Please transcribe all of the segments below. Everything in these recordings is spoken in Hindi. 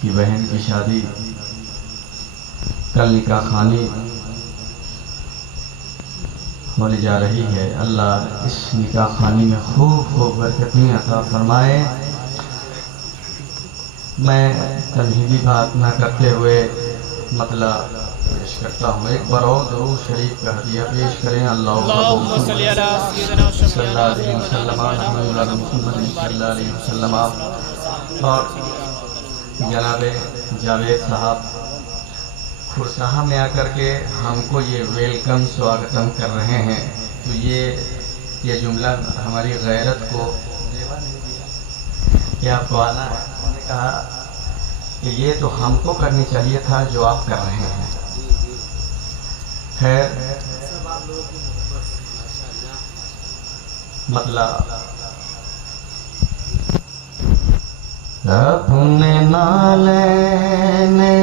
कि बहन की शादी कल निकाह खानी होने जा रही है। अल्लाह इस निकाह खानी में खूब खूब बरकतें अता फरमाए। मैं तनहीदी बात ना करते हुए मतलब पेश करता हूँ। एक बार और दुरूद शरीफ का हदिया पेश करें। अल्लाहुम्मा सल्ली अला सय्यिदिना मुहम्मद। और जनाबे जावेद साहब खुरसाहा में आकर के हमको ये वेलकम स्वागतम कर रहे हैं, तो ये जुमला हमारी गैरत को क्या पाना है। उन्होंने कहा कि ये तो हमको करनी चाहिए था जो आप कर रहे हैं। खैर मतलब अपने नाले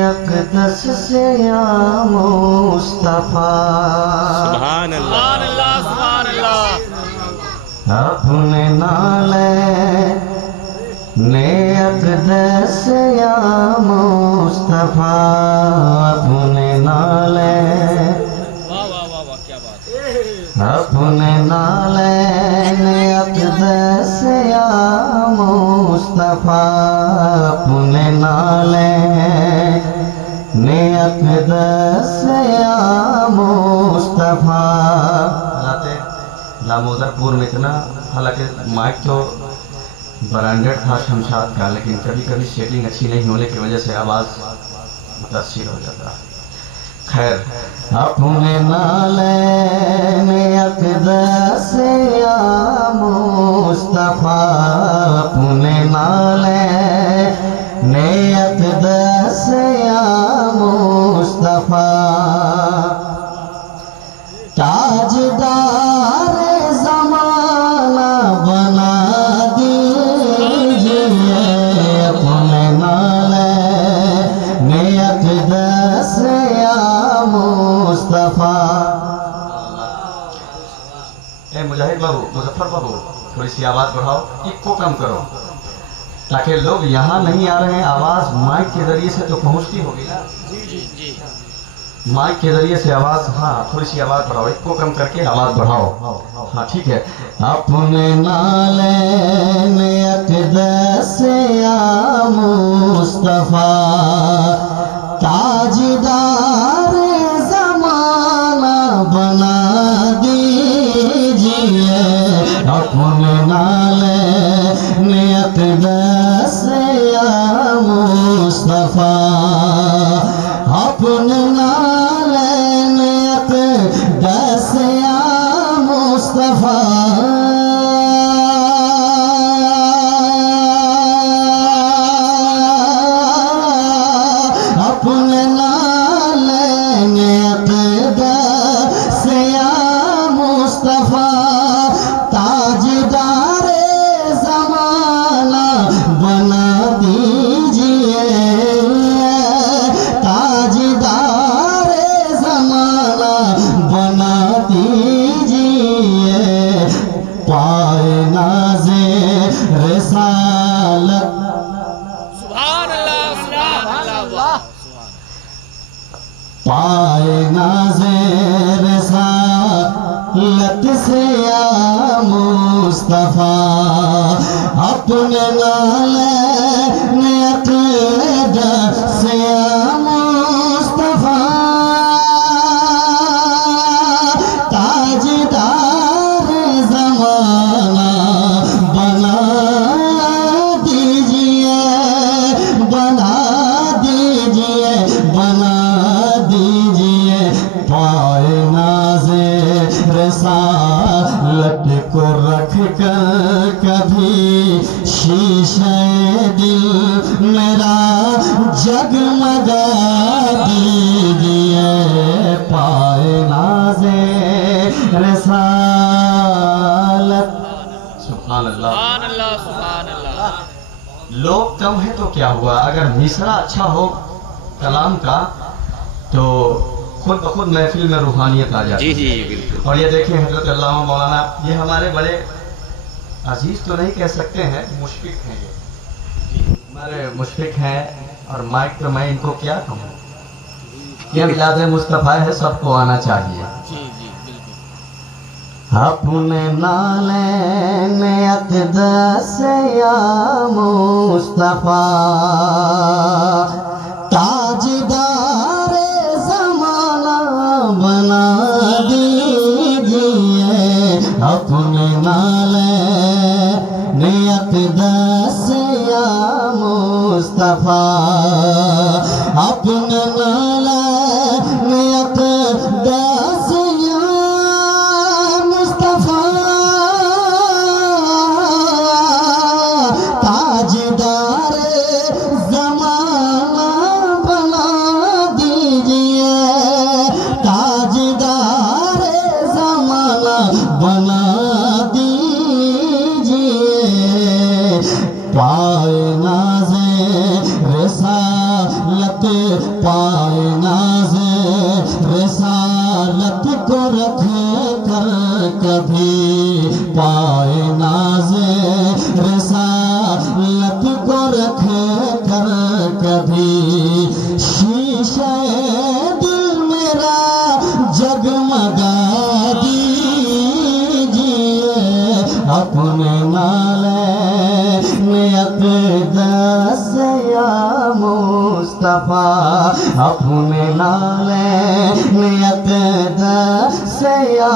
अक़दस से या मुस्तफा, सुभान अल्लाह सुभान अल्लाह। अपने नाले अक़दस से या मुस्तफा, अपने नाले अपने नाले अक़दस से या मुस्तफा, अपने नाले अक़दस से या मुस्तफा। दामोदरपुर में इतना, हालांकि माइक तो ब्रांडेड था शमशाद का, लेकिन कभी कभी सेटिंग अच्छी नहीं होने की वजह से आवाज़ मुतासिर हो जाता है। खैर अपने नाले अक़दस से या मुस्तफा, अपने नाले अक़दस से या मुस्तफा, ताजदार ज़माना बना दीजिए, अपने नाले अक़दस से या मुस्तफा। ए मुजाहिद बाबू, मुजफ्फर बाबू, थोड़ी सी आवाज़ बढ़ाओ, इको कम करो, ताकि लोग यहाँ नहीं आ रहे हैं। आवाज़ माइक के जरिए से तो पहुँचती होगी ना। माइक के जरिए से आवाज़, हाँ थोड़ी सी आवाज़ बढ़ाओ, इको कम करके आवाज़ बढ़ाओ। हाँ ठीक है। अपने नाले अक़दस से या मुस्तफा, ताजदार ज़माना बना दीजिए, अपने नाले अक़दस से या मुस्तफा, अपने नाले अक़दस से या मुस्तफा। अपने नाले अक़दस से या मुस्तफा, ताजदार ज़माना बना दीजिए, ताजदार ज़माना बना दीजिए। पाए नाज़े रिसालत, सुभान अल्लाह। पाए नाज़े रिसालत से या मुस्तफा, अपने नाले अक़दस से या मुस्तफा, ताजदार ज़माना बना दीजिए, बना दीजिए, बना दीजिए। पाए नाज़े रिसालत को रख कर कभी शीशे दिल मेरा जगमगा दीजिए, पाए नाज़े रिसालत। सुभान अल्लाह सुभान अल्लाह सुभान अल्लाह। लोग कम है तो क्या हुआ, अगर मिसरा अच्छा हो कलाम का तो खुद ब खुद महफिल में रूहानियत आ जाती है। जी जी बिल्कुल। और ये देखें हज़रत अल्लामा मौलाना, ये हमारे बड़े अजीज तो नहीं कह सकते हैं, मुशफिक हैं ये, हमारे मुशफिक हैं और माइक पे मैं इनको क्या कहूँ, ये मिलाद मुस्तफ़ा है, सबको आना चाहिए। जी जी बिल्कुल। अपने नाले नियत दस या मुस्तफ़ा ताजदार ज़माना बना दीजिए। अपने नाले नियत दस या मुस्तफ़ा, अपने नाले नियत दस या मुस्तफ़ा ताजदार ज़माना बना दीजिए। ताजदार ज़माना बना दीजिए। पाए नाज़े रिसालत, पाए नाज़े रिसालत को रख कर कभी, पाए नाज़े रिसालत को रख कर कभी। शीशे दिल मेरा जगमगा दीजिए। अपने नाले नियत दस या मुस्तफ़ा, अपने नाले नियत दस या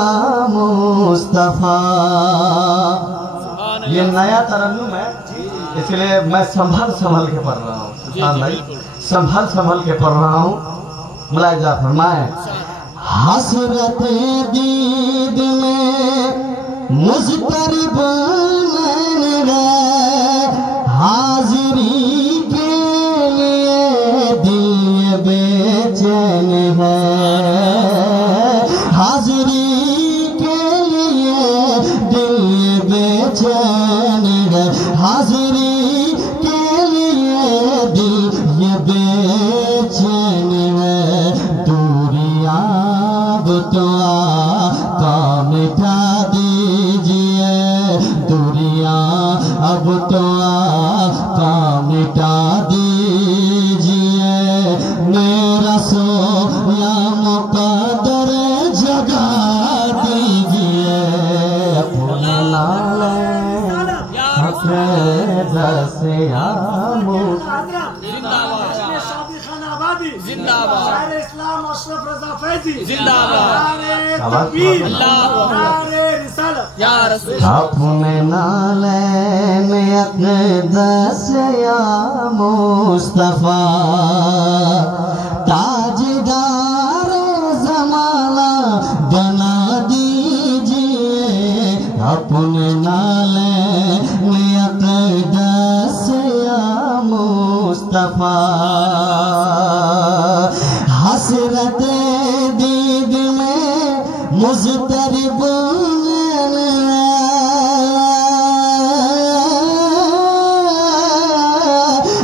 मुस्तफ़ा। ये नया तरन्नुम है, इसलिए मैं संभल संभल के पढ़ रहा हूँ। सुल्तान भाई संभल संभल के पढ़ रहा हूँ। मुलाहिजा फरमाए। हसरत दीद में मुज़तरिब नैन हाज़िरी के लिए दिल बेचैन है। हाज़िरी के लिए दिल बेचैन है। हाज़िरी के लिए दिल बेचैन है। दूरियां अब तो आका मिटा दीजिए। दूरियां अब तो आका मिटा दीजिए। मेरा सोया मुक़द्दर जगा दीजिए। अपने नाले अपने दस या जिंदाबाद इस्लाम अशरफ रज़ा फैज़ी जिंदाबाद। या रसूल। अपने नाले नियत दस या मुस्तफ़ा ताजदार ज़माना बना दीजिए। अपने नाले नियत दस या मुस्तफ़ा। हसरत दीद में मुज़तरिब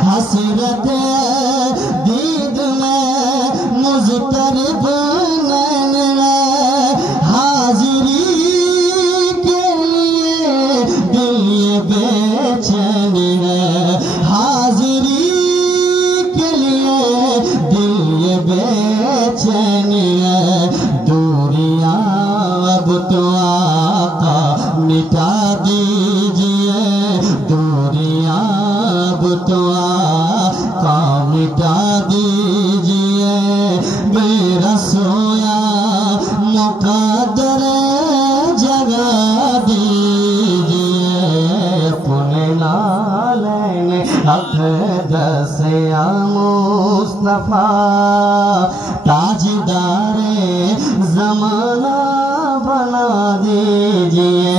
हसरत दीद में मुज़तरिब नैन हाज़िरी के लिए दिल बेचैन है। हाज़िरी के लिए दिल बेचैन है। दूरियां अब तो आका मिटा दीजिए। दूरियां अब तो आका मिटा दीजिए। मेरा सोया मुक़द्दर जगा दीजिए। अपने नाले में अक़दस या मुस्तफ़ा ताजदारे ज़माना बना दीजिए।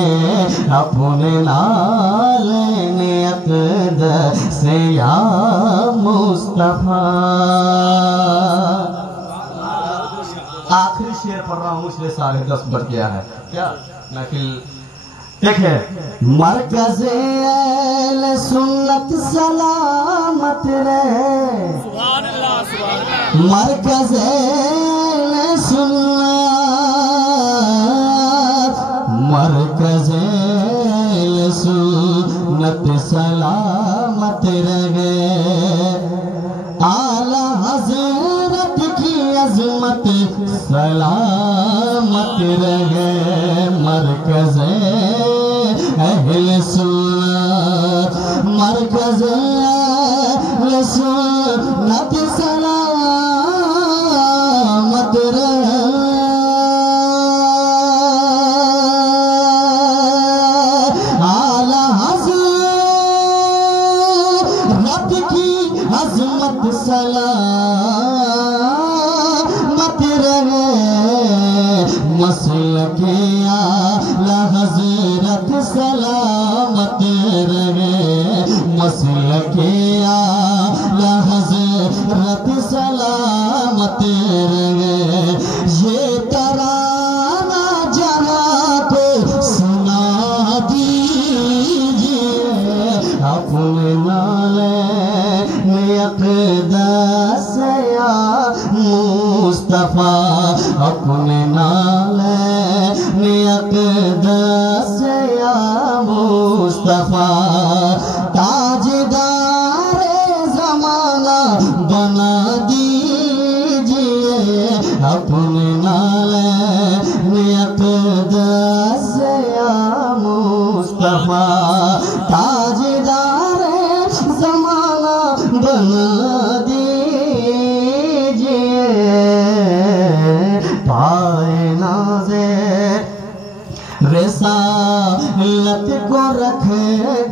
अपने नाले में अक़दस या मुस्तफ़ा। आखिरी शेर पढ़ रहा हूँ, इसलिए 10:30 बज गया है। क्या महफिल देखे। मरकज़े अहले सुन्नत सलामत रहे। सुभान अल्लाह सुभान अल्लाह। मरकज़े अहले सुन्नत मरकज़े अहले सुन्नत सलामत रहे। आला हज़रत की अज़मत सलामत रहे। मरकज़ अहले सुन्नत, मरकज़ अहले सुन्नत सलामत रहे। आला हज़रत की अज़मत सलामत रहे। मसलक आला हज़रत सलामत रहे। मसलक आला हज़रत सलामत रहे। ये तराना जहाँ को सुना दीजिए अपने नाले अक़दस या मुस्तफ़ा। अपने नाले अक़दस या मुस्तफ़ा। ताजदारे ज़माना बना दीजिए अपने नाले अक़दस या मुस्तफ़ा। ताजदारे ज़माना बना दीजिए। पाए नाज़े रिसालत को रख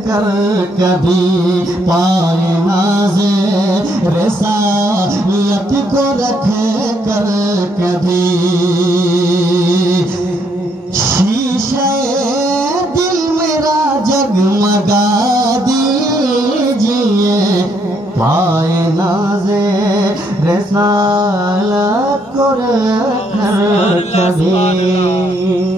कर कभी, पाए नाज़े रिसालत को रख कर कभी। शीशे दिल मेरा जगमगा दीजिए। पाए नाज़े रिसालत को रख कर कभी।